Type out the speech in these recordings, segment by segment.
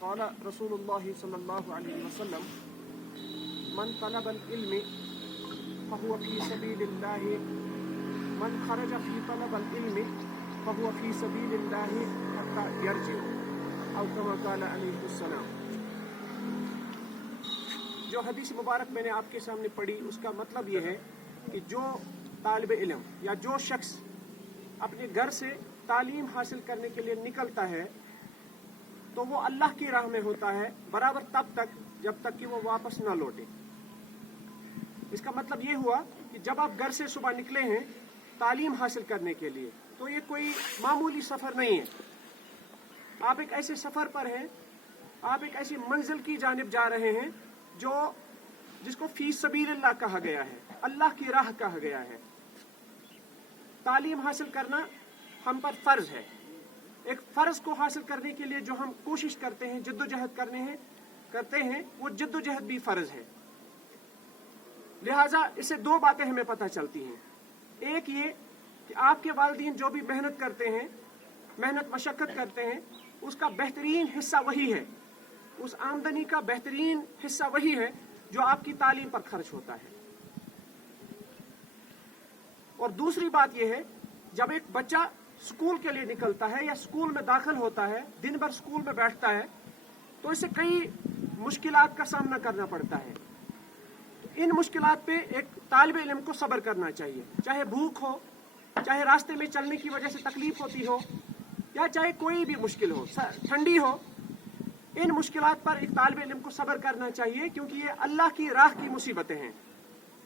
قال رسول الله صلى الله عليه وسلم من طلب العلم فهو في سبيل الله من خرج في طلب العلم فهو في سبيل الله حتى يرجع او كما قال عليه السلام. جو حدیث مبارک میں نے آپ کے سامنے پڑھی اس کا مطلب یہ ہے کہ جو طالب علم یا جو شخص اپنے گھر سے تعلیم حاصل کرنے کے لیے نکلتا ہے تو وہ اللہ کی راہ میں ہوتا ہے برابر تب تک جب تک کہ وہ واپس نہ لوٹے. اس کا مطلب یہ ہوا کہ جب آپ گھر سے صبح نکلے ہیں تعلیم حاصل کرنے کے لیے تو یہ کوئی معمولی سفر نہیں ہے. آپ ایک ایسے سفر پر ہیں, آپ ایک ایسی منزل کی جانب جا رہے ہیں جس کو فی سبیل اللہ کہا گیا ہے, اللہ کی راہ کہا گیا ہے. تعلیم حاصل کرنا ہم پر فرض ہے. ایک فرض کو حاصل کرنے کے لیے جو ہم کوشش کرتے ہیں, جد و جہد کرتے ہیں, وہ جد و جہد بھی فرض ہے. لہٰذا اس سے دو باتیں ہمیں پتہ چلتی ہیں. ایک یہ کہ آپ کے والدین جو بھی محنت کرتے ہیں, محنت مشقت کرتے ہیں, اس کا بہترین حصہ وہی ہے, اس آمدنی کا بہترین حصہ وہی ہے جو آپ کی تعلیم پر خرچ ہوتا ہے. اور دوسری بات یہ ہے, جب ایک بچہ اسکول کے لیے نکلتا ہے یا اسکول میں داخل ہوتا ہے, دن بھر اسکول میں بیٹھتا ہے, تو اسے کئی مشکلات کا سامنا کرنا پڑتا ہے. تو ان مشکلات پہ ایک طالب علم کو صبر کرنا چاہیے, چاہے بھوک ہو, چاہے راستے میں چلنے کی وجہ سے تکلیف ہوتی ہو, یا چاہے کوئی بھی مشکل ہو, ٹھنڈی ہو. ان مشکلات پر ایک طالب علم کو صبر کرنا چاہیے کیونکہ یہ اللہ کی راہ کی مصیبتیں ہیں.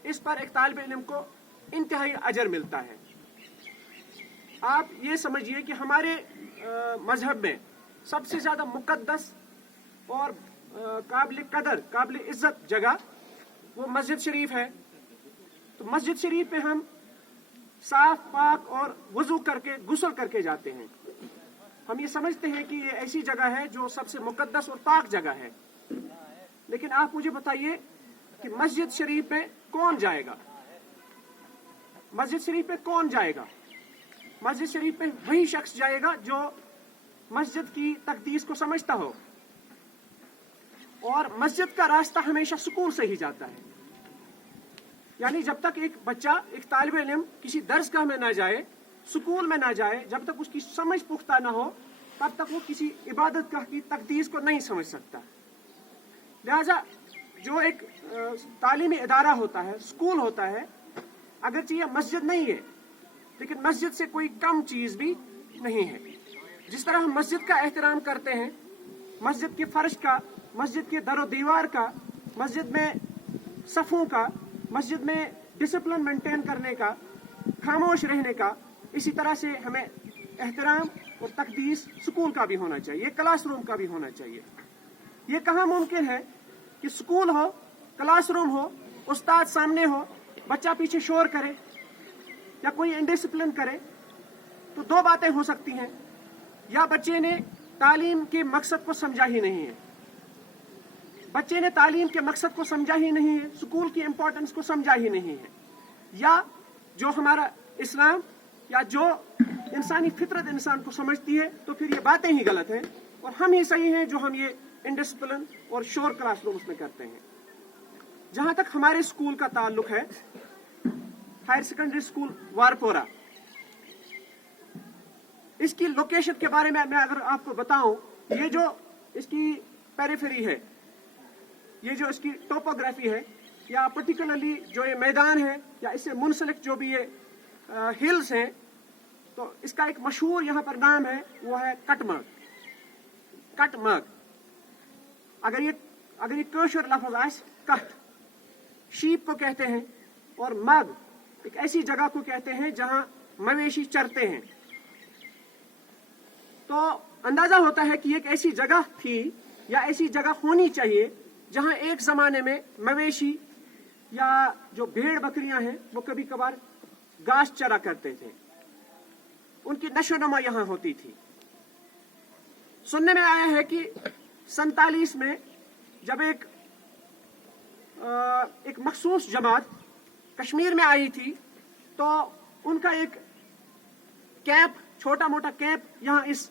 اس پر ایک طالب علم کو انتہائی اجر ملتا ہے. آپ یہ سمجھیے کہ ہمارے مذہب میں سب سے زیادہ مقدس اور قابل قدر, قابل عزت جگہ وہ مسجد شریف ہے. تو مسجد شریف میں ہم صاف پاک اور وضو کر کے, غسل کر کے جاتے ہیں. ہم یہ سمجھتے ہیں کہ یہ ایسی جگہ ہے جو سب سے مقدس اور پاک جگہ ہے. لیکن آپ مجھے بتائیے کہ مسجد شریف میں کون جائے گا؟ مسجد شریف میں کون جائے گا؟ مسجد شریف میں وہی شخص جائے گا جو مسجد کی تقدیس کو سمجھتا ہو, اور مسجد کا راستہ ہمیشہ سکون سے ہی جاتا ہے. یعنی جب تک ایک بچہ, ایک طالب علم کسی درس گاہ میں نہ جائے, سکول میں نہ جائے, جب تک اس کی سمجھ پختہ نہ ہو, تب تک وہ کسی عبادت گاہ کی تقدیس کو نہیں سمجھ سکتا. لہذا جو ایک تعلیمی ادارہ ہوتا ہے, اسکول ہوتا ہے, اگرچہ یہ مسجد نہیں ہے لیکن مسجد سے کوئی کم چیز بھی نہیں ہے. جس طرح ہم مسجد کا احترام کرتے ہیں, مسجد کے فرش کا, مسجد کے در و دیوار کا, مسجد میں صفوں کا, مسجد میں ڈسپلن مینٹین کرنے کا, خاموش رہنے کا, اسی طرح سے ہمیں احترام اور تقدیس سکول کا بھی ہونا چاہیے, کلاس روم کا بھی ہونا چاہیے. یہ کہاں ممکن ہے کہ سکول ہو, کلاس روم ہو, استاد سامنے ہو, بچہ پیچھے شور کرے یا کوئی انڈسپلن کرے؟ تو دو باتیں ہو سکتی ہیں, یا بچے نے تعلیم کے مقصد کو سمجھا ہی نہیں ہے, بچے نے تعلیم کے مقصد کو سمجھا ہی نہیں ہے, سکول کی امپورٹنس کو سمجھا ہی نہیں ہے, یا جو ہمارا اسلام یا جو انسانی فطرت انسان کو سمجھتی ہے, تو پھر یہ باتیں ہی غلط ہیں اور ہم ہی صحیح ہیں جو ہم یہ انڈسپلن اور شور کلاس رومز میں کرتے ہیں. جہاں تک ہمارے اسکول کا تعلق ہے, ہائر سیکنڈری اسکول وارپورہ, اس کی لوکیشن کے بارے میں اگر آپ کو بتاؤں, یہ جو اس کی پیریفری ہے, یہ جو اس کی ٹوپوگرافی ہے, یا پرٹیکولرلی جو یہ میدان ہے یا اس سے منسلک جو بھی یہ ہلز ہیں, تو اس کا ایک مشہور یہاں پر نام ہے, وہ ہے کٹمرگ. کٹمرگ اگر یہ کوشر لفظ آئے, کٹ شیپ کو کہتے ہیں, اور مگ ایک ایسی جگہ کو کہتے ہیں جہاں مویشی چرتے ہیں. تو اندازہ ہوتا ہے کہ یہ ایک ایسی جگہ تھی یا ایسی جگہ ہونی چاہیے جہاں ایک زمانے میں مویشی یا جو بھیڑ بکریاں ہیں وہ کبھی کبھار گھاس چرا کرتے تھے, ان کی نشو و نما یہاں ہوتی تھی. سننے میں آیا ہے کہ 47 میں جب ایک مخصوص جماعت کشمیر میں آئی تھی تو ان کا ایک کیمپ, چھوٹا موٹا کیمپ یہاں اس